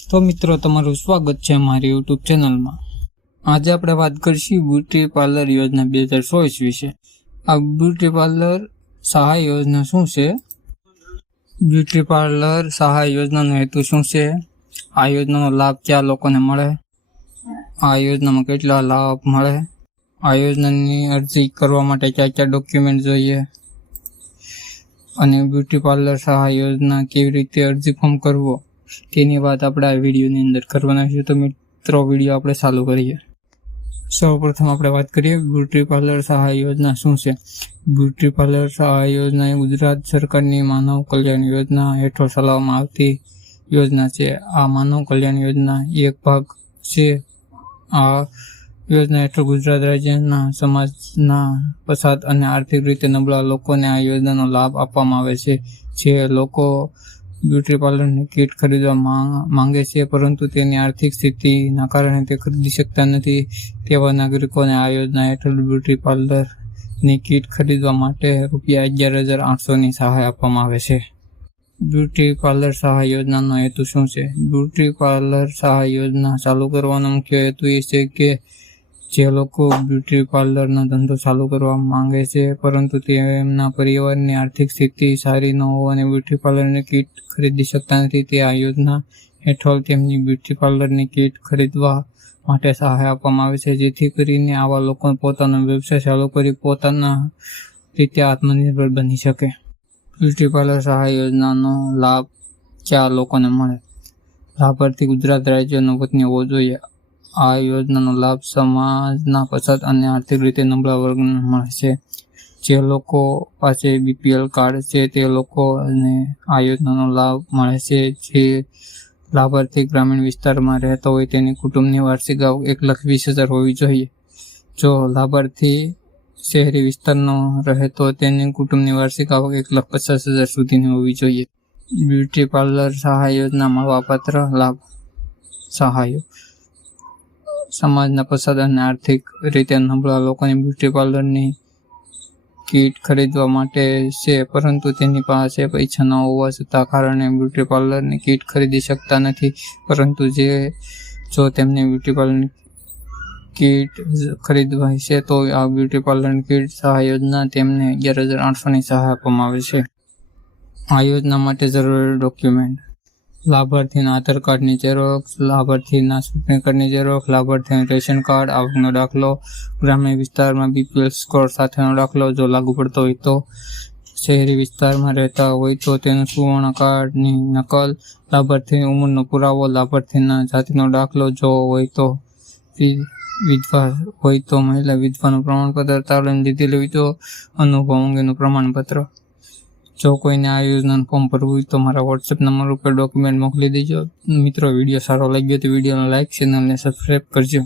તો મિત્રો તમારું સ્વાગત છે અમારી યુટ્યુબ ચેનલમાં। આજે આપણે વાત કરીશું બ્યુટી પાર્લર યોજના 2024 વિશે। આ બ્યુટી પાર્લર સહાય યોજના શું છે? બ્યુટી પાર્લર સહાય યોજનાનો હેતુ શું છે? આ યોજનાનો લાભ કયા લોકોને મળે? આ યોજનામાં કેટલા લાભ મળે? આ યોજનાની અરજી કરવા માટે કયા કયા ડોક્યુમેન્ટ જોઈએ? અને બ્યુટી પાર્લર સહાય યોજના કેવી રીતે અરજી ફોર્મ કરવો તેની વાત આપણે આ વિડીયોની અંદર કરવાના છે। તો મિત્રો વિડીયો આપણે ચાલુ કરીએ। સૌપ્રથમ આપણે વાત કરીએ બ્યુટી પાર્લર સહાય યોજના શું છે। બ્યુટી પાર્લર સહાય યોજના એ ગુજરાત સરકારની માનવ કલ્યાણ યોજના હેઠળ ચલાવવામાં આવતી યોજના છે। આ માનવ કલ્યાણ યોજના એક ભાગ છે। આ યોજના હેઠળ ગુજરાત રાજ્યના સમાજના પછાત અને આર્થિક રીતે નબળા લોકોને આ યોજનાનો લાભ આપવામાં આવે છે। જે લોકો બ્યુટી પાર્લરની કીટ ખરીદવા માંગે છે પરંતુ તેની આર્થિક સ્થિતિના કારણે તે ખરીદી શકતા નથી તેવા નાગરિકોને આ યોજના હેઠળ બ્યુટી પાર્લરની કીટ ખરીદવા માટે ₹11,800ની સહાય આપવામાં આવે છે। બ્યુટી પાર્લર સહાય યોજનાનો હેતુ શું છે? બ્યુટી પાર્લર સહાય યોજના ચાલુ કરવાનો મુખ્ય હેતુ એ છે કે જે લોકો બ્યુટી પાર્લરનો ધંધો ચાલુ કરવા માંગે છે પરંતુ તેમના પરિવારની આર્થિક સ્થિતિ સારી ન હોવાને બ્યુટી પાર્લરની કીટ ખરીદી શકતા નથી તે આ યોજના હેઠળ તેમની બ્યુટી પાર્લરની કીટ ખરીદવા માટે સહાય આપવામાં આવે છે જેથી કરીને આવા લોકો પોતાનો વ્યવસાય ચાલુ કરી પોતાના રીતે આત્મનિર્ભર બની શકે। બ્યુટી પાર્લર સહાય યોજનાનો લાભ કયા લોકોને મળે? લાભાર્થી ગુજરાત રાજ્યનો વતની હોવો જોઈએ। આ યોજનાનો લાભ સમાજના પછાત અને આર્થિક રીતે નબળા વર્ગને મળે છે। જે લોકો પાસે BPL કાર્ડ છે તે લોકોને આ યોજનાનો લાભ મળે છે। જે લાભાર્થી ગ્રામીણ વિસ્તારમાં રહેતો હોય તેની કુટુંબની વાર્ષિક આવક 1,20,000 હોવી જોઈએ। જો લાભાર્થી શહેરી વિસ્તારનો રહે તો તેની કુટુંબની વાર્ષિક આવક 1,50,000 સુધીની હોવી જોઈએ। બ્યુટી પાર્લર સહાય યોજના મળવાપાત્ર લાભ સહાયો સમાજના પછાત અને આર્થિક રીતે નબળા લોકોની બ્યુટી પાર્લરની કીટ ખરીદવા માટે છે પરંતુ તેની પાસે પૈસા ન હોવા છતાં કારણે બ્યુટી પાર્લરની કીટ ખરીદી શકતા નથી પરંતુ જો તેમને બ્યુટી પાર્લરની કીટ ખરીદવા છે તો આ બ્યુટી પાર્લરની કીટ સહાય યોજના તેમને 11,800ની સહાય આપવામાં આવે છે। આ યોજના માટે જરૂરી ડોક્યુમેન્ટ: લાભાર્થીના આધાર કાર્ડની ઝેરોક્ષ, લાભાર્થીના ચૂંટણી કાર્ડની ઝેરોક્ષ, લાભાર્થીનું રેશન કાર્ડ, આવકનો દાખલો, ગ્રામ્ય વિસ્તારમાં BPL સ્કોર સાથેનો દાખલો જો લાગુ પડતો હોય તો, શહેરી વિસ્તારમાં રહેતા હોય તો તેનું સુવર્ણ કાર્ડની નકલ, લાભાર્થીની ઉંમરનો પુરાવો, લાભાર્થીના જાતિનો દાખલો જો હોય તો, વિધવા હોય તો મહિલા વિધવાનું પ્રમાણપત્ર, તાલીમ લીધેલી હોય તો અનુભવ અંગેનું પ્રમાણપત્ર। જો કોઈને આ યોજનાનું ફોર્મ ભરવું હોય તો મારા WhatsApp નંબર ઉપર ડોક્યુમેન્ટ મોકલી દેજો। મિત્રો વિડીયો સારો લાગ્યો તો વિડીયોને લાઇક, ચેનલને સબસ્ક્રાઈબ કરજો।